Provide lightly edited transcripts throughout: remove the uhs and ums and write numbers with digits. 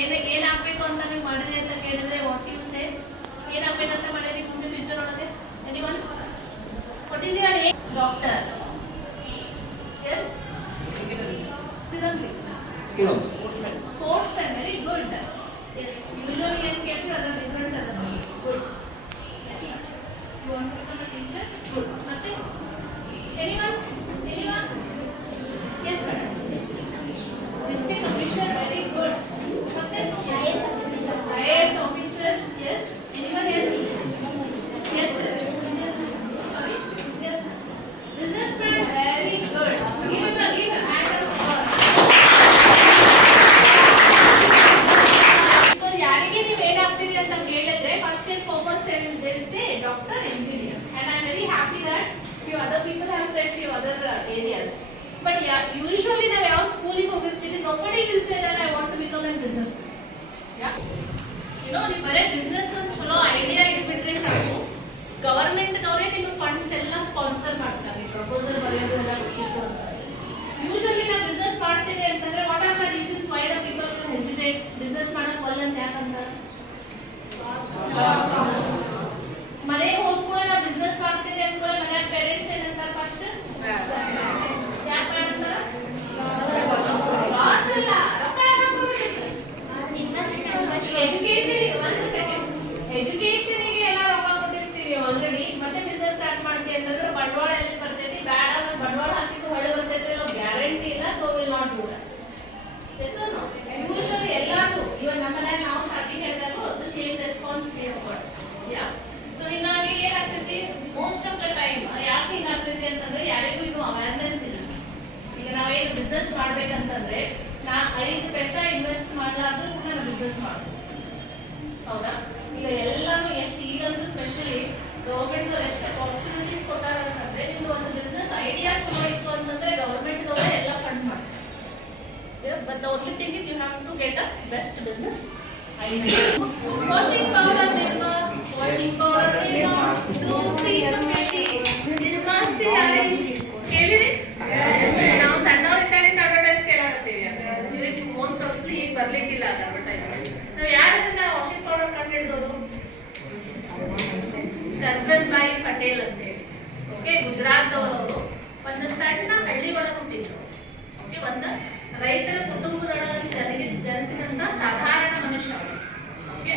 ಏನಾಗಬೇಕು ಅಂತ ನೀವು ಮಾಡಿದೆ ಅಂತ ಕೇಳಿದ್ರೆ ವಾಟ್ ಯು ಸೇ? ಏನಾಗಬೇಕಂತ ಮಾಡಿರಿ ಮುಂದೆ ಫ್ಯೂಚರ್ ಒಳಗೆ? Anyone? What is your aim? Doctor. Yes? Serum please. Sportsman, very good. Yes, usually I get you other different other ways. Good. Teach. You want to become a teacher? Good. Nothing? Anyone? Yes, madam. District commissioner, very good. Nothing? IAS officer. Yes. Anyone? Yes. Yes, sir. Sorry? Yes. Businessman, very good. Give a hand of applause. Doctor, engineer, and I am very happy that few other people have said few other areas. But yeah, usually now ಯಾವ ಸ್ಕೂಲಿಗೆ ಹೋಗಿರ್ತೀವಿ, nobody will say that I want to become a businessman. Yeah, you know, ನೀವು ಬರೇ business ಒಂದು ಚಲೋ idea ಇಟ್ಬಿಟ್ರೆ ಸಾಕು, government ದವರೇ ನಿಮಗೆ ಫಂಡ್ಸ್ ಎಲ್ಲ ಸ್ಪಾನ್ಸರ್ ಮಾಡ್ತಾರೆ, ಪ್ರಪೋಸಲ್ ಬರೆಯೋದೆಲ್ಲ ಯೂಶುವಲಿ ನಾವು ಬಿಸ್ನೆಸ್ ಮಾಡ್ತೀವಿ ಅಂತಂದ್ರೆ what are the reasons why the people will hesitate business ಮಾಡಕ್ ಒಲ್ಲ ಅಂತ ಯಾಕಂತಾರೆ? ಮನೆಗೆ ಹೋಗ್ಕೊಳ್ಳೆ ನಾವು ಬಿಸ್ನೆಸ್ ಮಾಡ್ತೀವಿ ಅಂದ್ಕೊಳ್ಳೆ ಮನೆ ಪೇರೆಂಟ್ಸ್ ಏನಂತಾರೆ ಫಸ್ಟ್? ಯಾಕೆ ಮಾಡಂತಾರ? ಲಾಸ್ ಅಲ್ಲ, ರೊಕ್ಕ ಎಜುಕೇಶನ್ಗೆ ಒಂದು ಸೆಕೆಂಡ್, ಎಜುಕೇಶನ್ಗೆ ಎಲ್ಲ ರೊಕ್ಕ ಕೊಟ್ಟಿರ್ತೀವಿ ಆಲ್ರೆಡಿ, ಮತ್ತೆ ಬಿಸ್ನೆಸ್ ಸ್ಟಾರ್ಟ್ ಮಾಡ್ತೀವಿ ಅಂತಂದ್ರೆ ಬಂಡವಾಳ ಎಲ್ಲಿ ಬರ್ತೈತಿ? ಬ್ಯಾಡ, ಬಂಡವಾಳ ಹಾಕಿದ್ದು ಹೊಳೆ ಬರ್ತೈತಿ ಅನ್ನೋ ಗ್ಯಾರಂಟಿ ಇಲ್ಲ. So will not do that. Yes no? Usually ಎಲ್ಲಾರು ಇವನ್ ನಮ್ಮ ಮನ್ಯಾಗ ನಾವು ಸ್ಟಾರ್ಟಿಂಗ್ ಹೇಳಿದಾಗ the same response give got. Yeah, so ಹೀಗಾಗಿ ಏನಾಗ್ತೈತಿ ಮೋಸ್ಟ್ ಆಫ್ ದ ಟೈಮ್ ಯಾಕೆ ಹಿಂಗಾಗ್ತೈತಿ ಅಂತಂದ್ರೆ ಯಾರಿಗೂ ಇದು ಅವೇರ್ನೆಸ್ ಇಲ್ಲ. ಈಗ ನಾವೇನು ಬಿಸ್ನೆಸ್ ಮಾಡ್ಬೇಕಂತಂದ್ರೆ ನಾ 5 ಪೈಸಾ ಇನ್ವೆಸ್ಟ್ ಮಾಡ್ಲಾರ್ದು ಸುಮ್ಮನೆ ಬಿಸ್ನೆಸ್ ಮಾಡ್ಬೋದು, ಹೌದಾ? ಈಗ ಎಲ್ಲಾನು ಎಷ್ಟು ಈಗಂತೂ ಸ್ಪೆಷಲಿ ಗೌರ್ಮೆಂಟ್ ಎಷ್ಟು ಆಪರ್ಚುನಿಟೀಸ್ ಕೊಟ್ಟಾರ ಅಂತಂದ್ರೆ ನಿಮ್ದು ಒಂದು ಬಿಸ್ನೆಸ್ ಐಡಿಯಾ ಚಲೋ ಇತ್ತು ಅಂತಂದ್ರೆ ಗೌರ್ಮೆಂಟ್ ದವರೇ ಎಲ್ಲ ಫಂಡ್ ಮಾಡ್ತಾರೆ. But the only thing is you have to get a best business idea. Washing powder Nirma, washing powder Nirma, Tulsi Sameti, Nirma se aayi. ಕೇಳಿರಿ? ನಾವು ಸಣ್ಣವರಿದ್ದಾಗಿಂದ ಅಡ್ವರ್ಟೈಸ್ ಕೇಳಾಕತ್ತೀವಿ. ಇದಕ್ಕೆ ಮೋಸ್ಟ್ ಆಫ್ಲಿ ಈಗ ಬರ್ಲಿಕ್ಕಿಲ್ಲ ಅದು ಅಡ್ವರ್ಟೈಸ್ಮೆಂಟ್. ನಾವು ಯಾರದನ್ನ ವಾಷಿಂಗ್ ಪೌಡರ್ ಕಂಡು ಹಿಡಿದವರು? Curzon ಬಾಯಿ ಪಟೇಲ್ ಅಂತ ಹೇಳಿ, ಓಕೆ, ಗುಜರಾತ್ದವರು. ಒಂದು ಸಣ್ಣ ಹಳ್ಳಿ ಒಳಗೆ ಹುಟ್ಟಿದ್ರು. ಓಕೆ, ಒಂದು ರೈತರ ಕುಟುಂಬದೊಳಗೆ ಜನಿಸಿದಂತ ಸಾಧಾರಣ ಮನುಷ್ಯ. ಓಕೆ,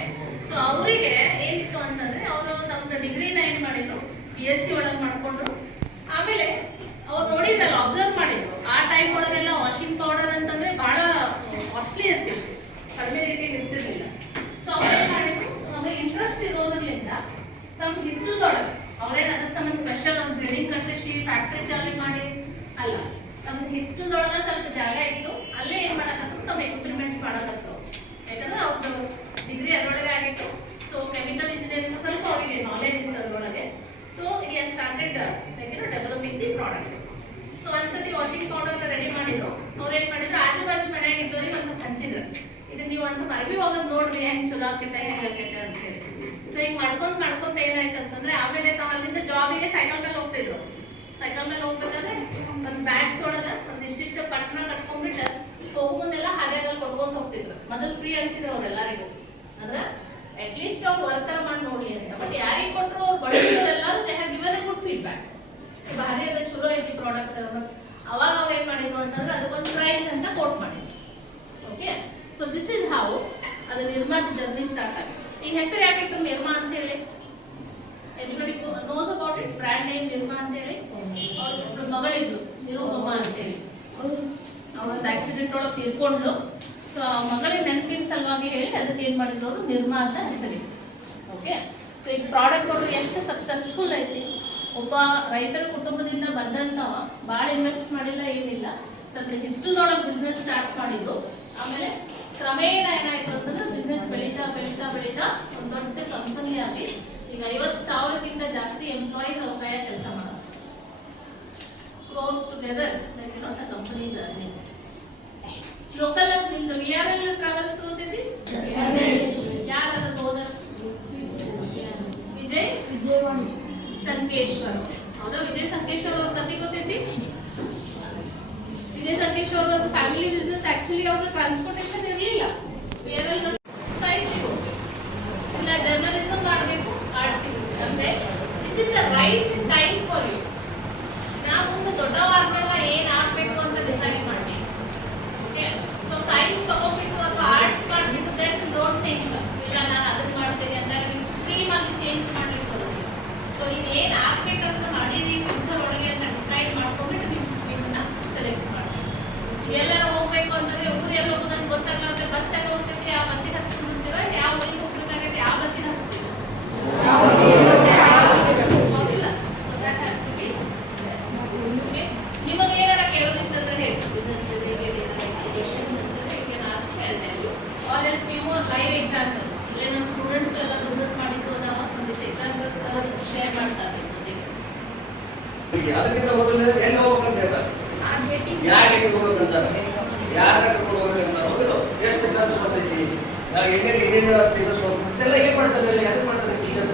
ಸೊ ಅವರಿಗೆ ಏನಿತ್ತು ಅಂತಂದ್ರೆ ಅವರು ತಮ್ಮ ಡಿಗ್ರಿನ ಏನ್ ಮಾಡಿದ್ರು, PSc ಒಳಗೆ ಮಾಡ್ಕೊಂಡ್ರು. ಆಮೇಲೆ ಅವ್ರು ನೋಡಿದ್ರಲ್ಲ, ಅಬ್ಸರ್ವ್ ಮಾಡಿದ್ರು, ಆ ಟೈಮ್ ಒಳಗೆಲ್ಲ ವಾಷಿಂಗ್ ಪೌಡರ್ ಅಂತಂದ್ರೆ ಬಹಳ ಕಾಸ್ಟ್ಲಿ ಇರ್ತಿತ್ತು, ಕಡಿಮೆ ರೇಟಿಗೆ ಇರ್ತಿರ್ಲಿಲ್ಲ. ಸೊ ಅವ್ರು ಏನ್ ಮಾಡಿದ್ರು, ನಮಗೆ ಇಂಟ್ರೆಸ್ಟ್ ಇರೋದ್ರಲ್ಲಿಂದ ತಮ್ಮ ಹಿತ್ತಲದೊಳಗೆ ಅವ್ರೇನ್ ಅದ್ರ ಸಂಬಂಧ ಸ್ಪೆಷಲ್ ಒಂದು ಬಿಲ್ಡಿಂಗ್ ಕಟ್ಟಿಸಿ ಫ್ಯಾಕ್ಟ್ರಿ ಚಾಲು ಮಾಡಿ ಅಲ್ಲ, ನಮ್ಮ ಹಿತ್ತಲದೊಳಗ ಸ್ವಲ್ಪ ಜಾಗ ಇತ್ತು, ಅಲ್ಲೇ ಏನ್ ಮಾಡಕತ್ತು ತಮ್ಮ ಎಕ್ಸ್ಪೆರಿಮೆಂಟ್ಸ್ ಮಾಡಕತ್ತು. ಯಾಕಂದ್ರೆ ಅವ್ರದ್ದು ಡಿಗ್ರಿ ಅದರೊಳಗೆ ಆಗಿತ್ತು. ಸೊ ಕೆಮಿಕಲ್ ಇಂಜಿನಿಯರಿಂಗ್ ಸ್ವಲ್ಪ ಅವರಿಗೆ ನಾಲೆಜ್ ಇತ್ತು ಅದರೊಳಗೆ. ಸೊ ಈ started developing the product. So ಒಂದ್ಸತಿ ವಾಷಿಂಗ್ ಪೌಡರ್ ರೆಡಿ ಮಾಡಿದ್ರು. ಅವ್ರು ಏನ್ ಮಾಡಿದ್ರು, ಆಜು ಬಾಜು ಮನೆಯಾಗ ಇದ್ದವ್ರಿಗೆ ಒಂದ್ಸಲ ಹಂಚಿದ್ರು, ಇದನ್ನ ನೀವು ಒಂದ್ಸಲ ಅರ್ಬಿ ಹೋಗೋದು ನೋಡ್ರಿ ಹೆಂಗ್ ಚಲೋ ಆಕೈತೆ ಹೆಂಗಾಕೈತೆ ಅಂತ ಹೇಳಿ. ಸೊ ಹಿಂಗ್ ಮಾಡ್ಕೊಂತ ಏನಾಯ್ತು ಅಂತಂದ್ರೆ ಆಮೇಲೆ ತಾವು ಅಲ್ಲಿಂದ ಜಾಬಿಗೆ ಸೈಕಲ್ ಮೇಲೆ ಹೋಗ್ತಿದ್ರು. ಸೈಕಲ್ ಮೇಲೆ ಹೋಗ್ಬೇಕಾದ್ರೆ ಒಂದು ಬ್ಯಾಗ್ಸ್ ಒಳಗೆ ಒಂದಿಷ್ಟಿಷ್ಟು ಪಟ್ನ ಕಟ್ಕೊಂಡ್ಬಿಟ್ಟು ಹೋಗೋ ಮುಂದೆಲ್ಲ ಹಾದ್ಯಾಗಲ್ಲಿ ಕೊಡ್ಕೊಂತ ಹೋಗ್ತಿದ್ರು. ಮೊದಲು ಫ್ರೀ ಹಂಚಿದ್ರು ಅವ್ರೆಲ್ಲರಿಗೂ, ಅಂದ್ರೆ ಅಟ್ ಲೀಸ್ಟ್ ಅವ್ರು ವರ್ಕರ್ ಮಾಡಿ ನೋಡ್ಲಿ ಅಂತ. ಬಟ್ ಯಾರಿಗೆ ಕೊಟ್ಟರು ಅವ್ರು ಬಳಸಿದವರೆಲ್ಲರೂ they have given a good feedback, ಭಾರಿ ಅದ ಚಲೋ ಐತಿ ಪ್ರಾಡಕ್ಟ್. ಅವಾಗ ಅವ್ರು ಏನ್ ಮಾಡಿದ್ರು ಅಂತಂದ್ರೆ ಅದಕ್ಕೊಂದು ಪ್ರೈಸ್ ಅಂತ ಕೋಟ್ ಮಾಡಿದ್ರು. Okay, so this is how ಅದು ನಿರ್ಮಾದ ಜರ್ನಿ ಸ್ಟಾರ್ಟ್ ಆಗಿದೆ. ಈ ಹೆಸರು ಯಾಕಿತ್ತು ನಿರ್ಮಾ ಅಂತ ಹೇಳಿ? Anybody nose about it? Brand name Nirma ಅಂತ ಹೇಳಿ. ಅವ್ರ ಮಗಳಿದ್ಲು ನಿರುಪಮ ಅಂತ ಹೇಳಿ, ಅವಳೊಂದು ಆಕ್ಸಿಡೆಂಟ್ ಒಳಗೆ ತೀರ್ಕೊಂಡ್ಲು. ಸೊ ಆ ಮಗಳಿಗೆ ನೆನಪಿನ ಸಲುವಾಗಿ ಹೇಳಿ ಅದಕ್ಕೆ ಏನ್ ಮಾಡಿದ್ರು ಅವರು ನಿರ್ಮಾ ಅಂತ ಹೆಸರಿದ್ರು. ಓಕೆ, ಸೊ ಈ ಪ್ರಾಡಕ್ಟ್ ನೋಡ್ರಿ ಎಷ್ಟು ಸಕ್ಸಸ್ಫುಲ್ ಐತಿ. ಒಬ್ಬ ರೈತರ ಕುಟುಂಬದಿಂದ ಬಂದಂತವ ಭಾಳ ಇನ್ವೆಸ್ಟ್ ಮಾಡಿಲ್ಲ, ಏನಿಲ್ಲ, ತನ್ನ ಹಿತ್ತಲದೊಳಗೆ ಬಿಸ್ನೆಸ್ ಸ್ಟಾರ್ಟ್ ಮಾಡಿದ್ದು. ಆಮೇಲೆ ಕ್ರಮೇಣ ಏನಾಯ್ತು ಅಂತಂದ್ರೆ ಬಿಸ್ನೆಸ್ ಬೆಳೀತಾ ಬೆಳೀತಾ ಬೆಳೀತಾ ಒಂದು ದೊಡ್ಡ ಕಂಪನಿ ಆಗಿ ಈಗ 50,000ಕ್ಕಿಂತ ಜಾಸ್ತಿ ಎಂಪ್ಲಾಯೀಸ್ ಅವ್ರ ಕೈಯ ಕೆಲಸ ಮಾಡೋದು. Close together like you know the companies are name. Local ನಿಮ್ದು VRL ಟ್ರಾವೆಲ್ಸ್ ಓದಿದ್ದಿ? ಯಾರದ ಓದರ್? ವಿಜಯವಾಣಿ ಸಂಕೇಶ್ವರ್. ಹೌದಾ? ವಿಜಯ್ ಸಂಕೇಶ್ವರ್ ಅವ್ರ ಕತೆ ಗೊತ್ತೈತಿ? ವಿಜಯ್ ಸಂಕೇಶ್ವರ್ ಅವ್ರ ಫ್ಯಾಮಿಲಿ ಬಿಸ್ನೆಸ್ ಆಕ್ಚುಲಿ ಅವ್ರ ಟ್ರಾನ್ಸ್ಪೋರ್ಟೇಷನ್ ಇರಲಿಲ್ಲ. ಏನೆಲ್ಲ ಸೈನ್ಸಿಗೆ ಹೋಗ್ಬೇಕು, ಇಲ್ಲ ಜರ್ನಲಿಸಮ್ ಮಾಡಬೇಕು, ಆರ್ಟ್ಸಿಗೆ ಹೋಗ್ಬೇಕು. ಅಂದ್ರೆ this is the right time for you. ನಾವು ಮುಂದೆ ದೊಡ್ಡವಾದ್ಮೇಲೆ ಏನಾಗಬೇಕು ಅಂತ ಡಿಸೈಡ್ ಮಾಡಬೇಕು. ಓಕೆ, ಸೊ ಸೈನ್ಸ್ ತಗೊಂಡ್ಬಿಟ್ಟು ಅಥವಾ ಆರ್ಟ್ಸ್ ಮಾಡಿಬಿಟ್ಟು ದೆನ್ ಡೋಂಟ್ ಥಿಂಕ್ ಇಲ್ಲ ನಾನು ಅದನ್ನ ಮಾಡ್ತೇನೆ ಅಂದಾಗ ನೀವು ಸ್ಟ್ರೀಮ್ ಅಲ್ಲಿ ಚೇಂಜ್ ಮಾಡ್ಲಿಕ್ಕೆ ಬರೋದಿಲ್ಲ. ಸೊ ನೀವು ಏನು ಆಗ್ಬೇಕಂತ ಮಾಡಿರಿ ಫ್ಯೂಚರ್ ಒಳಗೆ ಅಂತ ಡಿಸೈಡ್ ಮಾಡ್ಕೊಂಡ್ಬಿಟ್ಟು ನೀವು ಸ್ಟ್ರೀಮನ್ನ ಸೆಲೆಕ್ಟ್ ಮಾಡ್ತೀವಿ. ಎಲ್ಲರೂ ಹೋಗ್ಬೇಕು ಅಂತಂದ್ರೆ ಊರು ಎಲ್ಲ ಹೋಗೋದಂತ ಗೊತ್ತಾಗಲಾರ್ದೆ ಬಸ್ ಎಲ್ಲ ಹೋಗ್ತೈತಿ, ಯಾವ ಬಸ್ಸಿಗೆ ಹತ್ಕೊಂಡು ಅಂತೀರ, ಯಾವ ಊರಿಗೆ ಹೋಗ್ಬೇಕಾಗೈತೆ, ಯಾವ ಬಸ್ಸಿಗೆ ಹತ್ತೀವಿ ಹೌದಿಲ್ಲ. So that has to be. Okay, ನಿಮಗೆ ಏನಾರ ಕೇಳೋದಿತ್ತಂದ್ರೆ ಹೇಳಿ, ಬಿಸ್ನೆಸ್ ರಿಲೇಟೆಡ್ ಅಪ್ಲಿಕೇಶನ್ಸ್ ಅಂತಂದ್ರೆ you can ask I will tell you, or else give more live examples. ಇಲ್ಲೇ ನಮ್ಮ ಸ್ಟೂಡೆಂಟ್ಸ್ ಎಲ್ಲ ಬಿಸ್ನೆಸ್ ಮಾಡಿದ್ದು ಅದಾವ, ಒಂದಿಷ್ಟು ಎಕ್ಸಾಂಪಲ್ಸ್ ಶೇರ್ ಮಾಡ್ತಾರೆ ನಿಮ್ಮ ಜೊತೆಗೆ. ಅದಕ್ಕಿಂತ ಮೊದಲು ಎಲ್ಲಿ ಹೋಗ್ಬೇಕಂತ ಹೇಳ್ತಾರೆ, ಯಾಕೆ ಹೋಗ್ಬೇಕಂತಾರೆ, ಯಾರ ಕರ್ಕೊಂಡು ಹೋಗ್ಬೇಕಂತ ಹೋಗಿದ್ದು, ಎಷ್ಟು ಖರ್ಚು ಬರ್ತೈತಿ, ಏನೇನು ಪ್ಲೇಸಸ್ ಹೋಗ್ಬೇಕು, ಇದೆಲ್ಲ ಏನ್ ಮಾಡ್ತಾರೆ, ಎದಕ್ಕೆ ಮಾಡ್ತಾರೆ ಟೀಚರ್ಸ್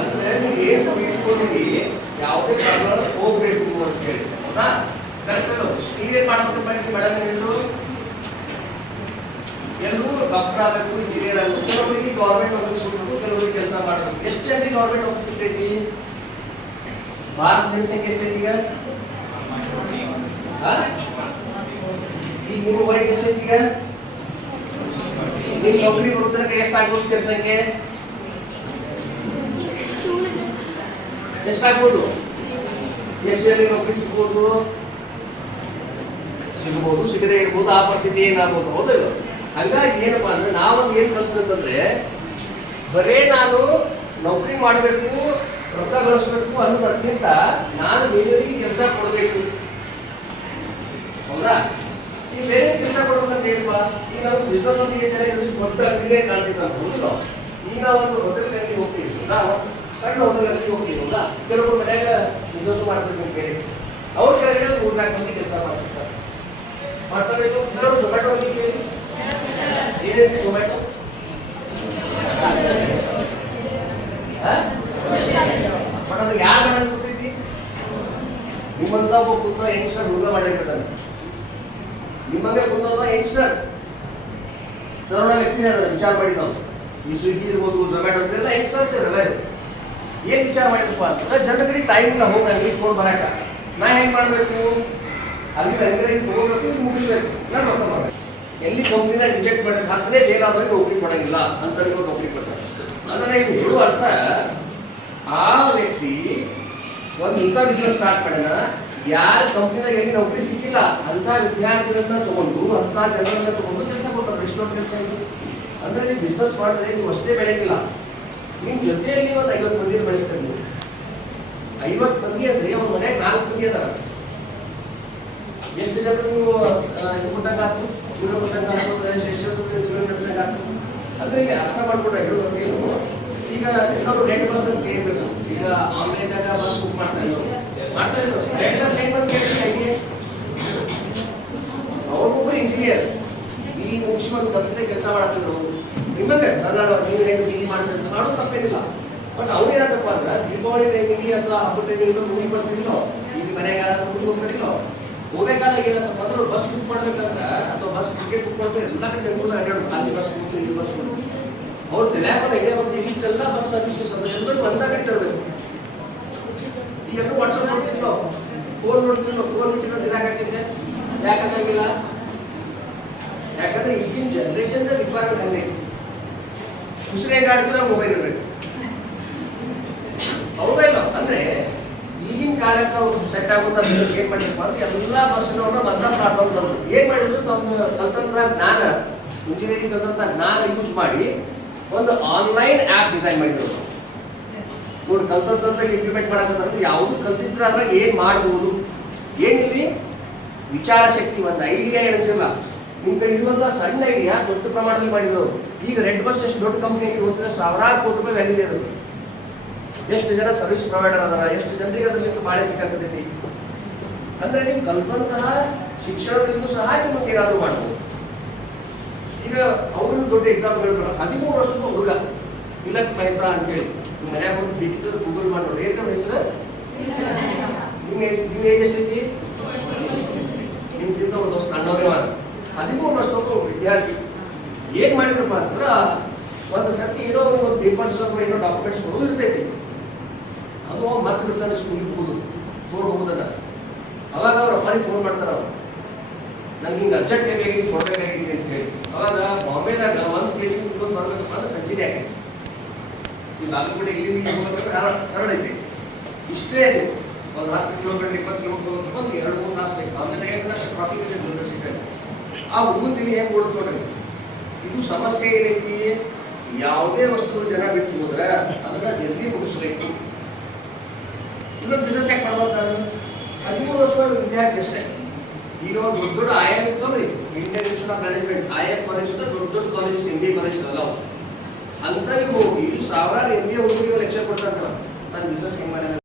ಅಂದ್ರೆ ನೀವು ಏನು ಇಟ್ಕೊಂಡಿರಿ, ಯಾವುದೇ ಕಾರಣ ಹೋಗ್ಬೇಕು ಅಂತ ಹೇಳಿ ಹೌದಾ. ಕರೆಕ್ಟ್ ನೀವೇನ್ ಮಾಡ್ಬೇಕು ಮೇಡಮ್ ಹೇಳಿದ್ರು, ಎಲ್ಲರೂ ಡಾಕ್ಟರ್ ಆಗಬೇಕು, ಇಂಜಿನಿಯರ್ ಆಗಬೇಕು, ಕೆಲವರಿಗೆ ಗೌರ್ಮೆಂಟ್ ಆಫೀಸ್ ಹೋಗ್ಬೇಕು, ಕೆಲವರಿಗೆ ಕೆಲಸ ಮಾಡಬೇಕು. ಎಷ್ಟು ಜನರಿಗೆ ಗೌರ್ಮೆಂಟ್ ಆಫೀಸ್ ಸಿಗ್ತೈತಿ? ಭಾರತ ಜನಸಂಖ್ಯೆ ಎಷ್ಟೈತಿ ಈಗ? ಈಗ ನಿಮ್ಮ ವಯಸ್ಸು ಎಷ್ಟೈತಿ? ಈಗ ನೀವು ನೌಕರಿ ಬರುತ್ತಂದ್ರೆ ಎಷ್ಟಾಗ್ಬೋದು ಜನಸಂಖ್ಯೆ? ಎಷ್ಟಾಗ್ಬೋದು? ಎಷ್ಟು ಜನರಿಗೆ ನೌಕರಿ ಸಿಗ್ಬೋದು? ಸಿಗಬಹುದು, ಸಿಗದೇ ಇರ್ಬೋದು, ಆ ಪರಿಸ್ಥಿತಿ ಏನಾಗ್ಬೋದು. ಹೌದಲ್ಲ? ಹಂಗಾಗಿ ಏನಪ್ಪಾ ಅಂದ್ರೆ ನಾವೊಂದು ಏನ್ ಕಲ್ತಂತಂದ್ರೆ, ಬರೇ ನಾನು ನೌಕರಿ ಮಾಡಬೇಕು, ರೊಕ್ಕ ಗಳಿಸ್ಬೇಕು ಅನ್ನೋದಕ್ಕಿಂತ ನಾನು ಬೇರೆಯವರಿಗೆ ಕೆಲಸ ಕೊಡಬೇಕು. ಹೌದಾ? ಈ ಬೇರೆ ಕೆಲಸ ಕೊಡ್ಬೇಕಂತ ಹೇಳ್ಬಾ, ಈಗ ನಾವು ಬಿಸ್ನೆಸ್ ಅಂತ ದೊಡ್ಡ ಅಂಗಡಿನೇ ಕಾಣ್ತಿದ್ದ ಹೌದಿಲ್ಲ. ಈಗ ನಾವು ಒಂದು ಹೋಟೆಲ್ ಅಂಗಡಿ ಹೋಗ್ತೀವಿ, ಸಣ್ಣ ಹೋಟೆಲ್ ಅಂಗಡಿ ಹೋಗ್ತೀವಿ ಹೌದಾ. ಕೆಲವೊಬ್ಬರು ಮನ್ಯಾಗ ಬಿಸ್ನೆಸ್ ಮಾಡ್ಬೇಕು ಬೇರೆ, ಅವ್ರ ಕೆಳಗಡೆ 3-4 ಮಂದಿ ಕೆಲಸ ಮಾಡ್ತಿರ್ತಾರೆ. ಕೆಲವರು ಝೊಮ್ಯಾಟೊ ಕೇಳಿ ಏನೇನು ಝೊಮ್ಯಾಟೊ ಬಟ್ ಅದು ಯಾರು ಮಾಡೋದು ಗೊತ್ತೈತಿ? ನಿಮ್ಮಂತ ಒಬ್ಬ ಕೂತ ಯಂಗ್ಸ್ಟರ್ ಹುಡುಗ ಮಾಡಿರ್ತಾನೆ, ನಿಮ್ಮಂಗೆ ಕೂತ ಯಂಗ್ಸ್ಟರ್ ತರುಣ ವ್ಯಕ್ತಿ ವಿಚಾರ ಮಾಡಿದ್ದಾವೆ. ಈ ಸ್ವಿಗ್ಗಿ ಇರ್ಬೋದು, ಝೊಮ್ಯಾಟೊ ಅಂತೆಲ್ಲ ಯಂಗ್ಸ್ಟರ್ಸ್ ಇರಲ್ಲ. ಏನ್ ವಿಚಾರ ಮಾಡಿದಪ್ಪ ಅಂತಂದ್ರೆ, ಜನಗಳಿಗೆ ಟೈಮ್ನ ಹೋಗಿ ನಂಗೆ ಇಟ್ಕೊಂಡು ಬರಾಕ ನಾ ಹೆಂಗ್ ಮಾಡ್ಬೇಕು, ಅಲ್ಲಿ ಅಂಗಡಿಗೆ ಹೋಗ್ಬೇಕು, ಮುಗಿಸ್ಬೇಕು, ನಾನು ರೊಕ್ಕ ಮಾಡ್ಬೇಕು. ಎಲ್ಲಿ ಕಂಪ್ನಿನ ರಿಜೆಕ್ಟ್ ಮಾಡಕ್ಕೆ ಹಾಕ್ತಲೇ ಬೇರಾದ್ರೆ ನೌಕರಿ ಕೊಡಂಗಿಲ್ಲ ಅಂತ ನೌಕರಿ ಕೊಡ್ತಾರೆ. ಅಂದ್ರೆ ಇದು ಹೇಳುವ ಅರ್ಥ, ಆ ವ್ಯಕ್ತಿ ಒಂದು ಇಂಥ ಬಿಸ್ನೆಸ್ ಸ್ಟಾರ್ಟ್ ಮಾಡೋಣ, ಯಾರ ಕಂಪ್ನಿದಾಗ ಎಲ್ಲಿ ನೌಕರಿ ಸಿಕ್ಕಿಲ್ಲ ಅಂತ ವಿದ್ಯಾರ್ಥಿಗಳನ್ನ ತಗೊಂಡು, ಅಂತ ಜನರನ್ನ ತಗೊಂಡು ಕೆಲಸ ಕೊಡ್ತಾರೆ. ಎಷ್ಟು ದೊಡ್ಡ ಕೆಲಸ ಇದು ಅಂದ್ರೆ, ನೀವು ಬಿಸ್ನೆಸ್ ಮಾಡಿದ್ರೆ ನೀವು ಅಷ್ಟೇ ಬೆಳೆಯಂಗಿಲ್ಲ, ನಿಮ್ಮ ಜೊತೆಯಲ್ಲಿ ಒಂದು 50 ಮಂದಿನ ಬೆಳೆಸ್ತಾರೆ. ನೀವು 50 ಮಂದಿ ಅಂದ್ರೆ ಅವ್ರ ಮನೆಯಾಗ 4 ಮಂದಿ ಅದಾರ. ಎಷ್ಟು ಜನ ನೀವು ಇದು ಕೊಟ್ಟಂಗ ಆಯ್ತು, ಜೀವನ ಕೊಟ್ಟಂಗ ಆಯ್ತು, ಜೀವನ ನಡೆಸಂಗ ಆಯ್ತು. ಅಂದ್ರೆ ಈಗ ಅರ್ಥ ಮಾಡ್ಕೊಂಡ್ರೆ ಹೇಳೋದು ಏನು, ಈಗ ಎಲ್ಲರೂ ರೆಡ್ ಬಸ್ ಅಂತ ಕೇಳಬೇಕು. ಈಗ ಆನ್ಲೈನ್ದಾಗ ಬಸ್ ಬುಕ್ ಮಾಡ್ತಾ ಇದ್ರು ರೆಡ್ ಬಸ್ ಹೆಂಗ್ ಬಂದು ಕೇಳಿ ಹೇಗೆ, ಅವ್ರಿಗೊಬ್ಬರು ಇಂಜಿನಿಯರ್ ಈ ಮುಗಿಸಿ ಒಂದು ಕಂಪ್ನಿ ಕೆಲಸ ಮಾಡತ್ತಿದ್ರು. ನಿಮಗೆ ಸಣ್ಣ ನೀವು ಹೆಂಗೆ ಇಲ್ಲಿ ಮಾಡ್ತಾರೆ ಮಾಡೋದು ತಪ್ಪೇನಿಲ್ಲ. ಬಟ್ ಅವ್ರು ಏನಂತಪ್ಪ ಅಂದ್ರೆ, ದೀಪಾವಳಿ ಟೈಮಿಗೆ ಅಥವಾ ಹಬ್ಬದ ಟೈಮಿಗೆ ಊರಿಗೆ ಬರ್ತಿರಿಲ್ಲೋ, ಈಗ ಮನೆಗೆ ಯಾರಾದ್ರೂ ಊರಿಗೆ ಹೋಗ್ತಾರಿಲ್ಲೋ, ಹೋಗ್ಬೇಕಾದಾಗ ಏನಂತಪ್ಪ ಅಂದ್ರೆ ಬಸ್ ಬುಕ್ ಮಾಡ್ಬೇಕಂದ್ರೆ ಅಥವಾ ಬಸ್ ಟಿಕೆಟ್ ಬುಕ್ ಮಾಡ್ತಾರೆ ಎಲ್ಲ ಕಡೆ ಬೆಂಗಳೂರು ಅಡ್ಡಾಡೋದು, ಅಲ್ಲಿ ಬಸ್ ಬುಕ್, ಇಲ್ಲಿ ಬಸ್ ಬುಕ್. ಅವ್ರು ತೆಲೆಯಾಪದ ಇದೆ ಬಂದು ಇಷ್ಟೆಲ್ಲ ಬಸ್ ಸರ್ವಿಸಸ್ ಅಂದ್ರೆ ಎಲ್ಲರೂ ಒಂದ ಕಡೆ ತರಬೇಕು. ಈಗ ವಾಟ್ಸಪ್ ನೋಡ್ತಿದ್ದಿಲ್ಲೋ, ಫೋನ್ ನೋಡ್ತಿದ್ದಿಲ್ಲೋ, ಫೋನ್ ಬಿಟ್ಟಿರೋ ದಿನಾಕಿದ್ದೆ ಯಾಕಾಗಿಲ್ಲ? ಯಾಕಂದ್ರೆ ಈಗಿನ ಜನರೇಷನ್ ರಿಕ್ವೈರ್ಮೆಂಟ್ ಹಂಗೆ ಉಸಿರೇಟ್ ಆಡ್ತಿಲ್ಲ, ಮೊಬೈಲ್ ಇರಬೇಕು. ಹೌದಾ ಇಲ್ಲ? ಅಂದ್ರೆ ಈಗಿನ ಕಾಲಕ್ಕೆ ಅವ್ರು ಸೆಟ್ ಆಗುತ್ತಾ ಬಿಸ್ನೆಸ್ ಏನ್ ಮಾಡಿರಪ್ಪ ಅಂದ್ರೆ, ಎಲ್ಲ ಬಸ್ನವ್ರನ್ನ ಬಂದ ಪ್ಲಾಟ್ಫಾರ್ಮ್ ತಂದ್ರು. ಏನ್ ಮಾಡಿದ್ರು, ತಮ್ಮ ಕಲ್ತಂತ ಜ್ಞಾನ, ಇಂಜಿನಿಯರಿಂಗ್ ಕಲ್ತಂತ ಜ್ಞಾನ ಯೂಸ್ ಮಾಡಿ ಒಂದು ಆನ್ಲೈನ್ ಆ್ಯಪ್ ಡಿಸೈನ್ ಮಾಡಿದ್ರು. ನೋಡಿ, ಕಲ್ತಂತ ಇಂಪ್ಲಿಮೆಂಟ್ ಮಾಡಕ್ಕಂದ್ರೆ ಯಾವುದು ಕಲ್ತಿದ್ರೆ ಅದ್ರಾಗ ಏನ್ ಮಾಡ್ಬೋದು, ಏನಿಲ್ಲಿ ವಿಚಾರ ಶಕ್ತಿ, ಒಂದು ಐಡಿಯಾ ಏನಂತಿಲ್ಲ. ನಿಮ್ಮ ಕಡೆ ಇರುವಂತಹ ಸಣ್ಣ ಐಡಿಯಾ ದೊಡ್ಡ ಪ್ರಮಾಣದಲ್ಲಿ ಮಾಡಿದ್ರು. ಈಗ ರೆಡ್ ಬಸ್ ಎಷ್ಟು ದೊಡ್ಡ ಕಂಪ್ನಿ ಹೋಗ್ತದೆ, ಸಾವಿರಾರು ಕೋಟಿ ರೂಪಾಯಿ ವ್ಯಾಲ್ಯೂ ಇದೆ. ಎಷ್ಟು ಜನ ಸರ್ವಿಸ್ ಪ್ರೊವೈಡರ್ ಅದಾರ, ಎಷ್ಟು ಜನರಿಗೆ ಅದರಿಂದ ಬಾಳೆ ಸಿಕ್ಕಾಗ್ತೈತಿ. ಅಂದ್ರೆ ನೀವು ಕಲ್ತಂತಹ ಶಿಕ್ಷಣದಲ್ಲೂ ಸಹ ನಿಮಗೆ ಏನಾದರೂ ಮಾಡ್ಬೋದು. ಈಗ ಅವ್ರದ್ದು ದೊಡ್ಡ ಎಕ್ಸಾಂಪಲ್ ಹೇಳ್ತಾರೆ. 13 ವರ್ಷದ ಹುಡುಗ ತಿಲಕ್ ಮೆಹ್ತಾ ಅಂತೇಳಿ, ನಿಮ್ಮ ಮನ್ಯಾಗ ಒಂದು ಬೇಕಿದ್ರೆ ಗೂಗಲ್ ಮಾಡಿ ನೋಡಿ. ಏನ್ ಹೆಸರು? ನಿಮ್ಮ ಏಜ್ ಎಷ್ಟೈತಿ? ನಿಮ್ಗಿಂತ ಒಂದು ವರ್ಷ ಸಣ್ಣವರೇ ಮಾಡ. 13 ವರ್ಷದೊಬ್ಬ ವಿದ್ಯಾರ್ಥಿ ಏನ್ ಮಾಡಿದ್ರಪ್ಪ ಅಂದ್ರೆ ಒಂದು ಸರ್ತಿ ಏನೋ ಒಂದು ಪೇಪರ್ಸ್ ಅಥವಾ ಏನೋ ಡಾಕ್ಯುಮೆಂಟ್ಸ್ ಕೊಡೋದು ಇರ್ತೈತಿ, ಅದು ಮತ್ತೆ ಬಿಡ್ತಾನೆ ಸ್ಕೂಲಿಗೆ ಹೋಗೋದನ್ನ. ಅವಾಗ ಅವ್ರ ಅಪ್ಪನಿಗೆ ಫೋನ್ ಮಾಡ್ತಾರ, ಅವ್ರು ನಂಗೆ ಹಿಂಗೆ ಅರ್ಜೆಂಟ್ ಬೇಕಾಗಿ ಕೊಡ್ಬೇಕಾಗಿತ್ತು ಅಂತ ಹೇಳಿ. ಅವಾಗ ಬಾಂಬೆದಾಗ ಒಂದು ಪ್ಲೇಸಿಂದ ಇನ್ನೊಂದು ಬರ್ಬೇಕು ಅಂದ್ರೆ ಸಂಚಿನೇ ಆಗೈತಿ. ಈ ಬಾಗಲಕೋಟೆ ಇಲ್ಲಿಂದ ಹೋಗ್ಬೇಕಾದ್ರೆ ಸರಳ ಐತಿ, ಇಷ್ಟೇ ಅದು ಒಂದು 10 ಕಿಲೋಮೀಟರ್ 20 ಕಿಲೋಮೀಟರ್ ಒಂದು 2-3 ತಾಸು ಬೇಕು. ಬಾಂಬೆದಾಗ ಯಾಕಂದ್ರೆ ಅಷ್ಟು ಟ್ರಾಫಿಕ್ ಇದೆ ದೊಡ್ಡ ಸಿಟಿ. ಆ ಹುಡುಗನ ತಿಳಿ ಹೆಂಗೆ ಓಡುದು ನೋಡ್ರಿ. ಇದು ಸಮಸ್ಯೆ ಏನೈತಿ, ಯಾವುದೇ ವಸ್ತು ಜನ ಬಿಟ್ಟು ಹೋದ್ರೆ ಅದನ್ನ ಜಲ್ದಿ ಮುಗಿಸ್ಬೇಕು. ಇನ್ನೊಂದು ಬಿಸ್ನೆಸ್ ಯಾಕೆ ಮಾಡ್ಬೋದು ನಾನು? 13 ವರ್ಷದ ವಿದ್ಯಾರ್ಥಿ ಅಷ್ಟೇ. ಈಗ ಒಂದು ದೊಡ್ಡ ದೊಡ್ಡ IIM ಇರ್ತಾವ್ರಿ, Indian institute of management, IIM college ದೊಡ್ಡ ದೊಡ್ಡ ಕಾಲೇಜಸ್, MBA ಕಾಲೇಜಸ್ ಅಲ್ಲ ಅಂತಲ್ಲಿ ಹೋಗಿ 1000 MBA ಹುಡುಗರಿಗೆ ಲೆಕ್ಚರ್ ಕೊಡ್ತಾರೆ. ನಾನು ಬಿಸ್ನೆಸ್ ಹೆಂಗೆ ಮಾಡಿಲ್ಲ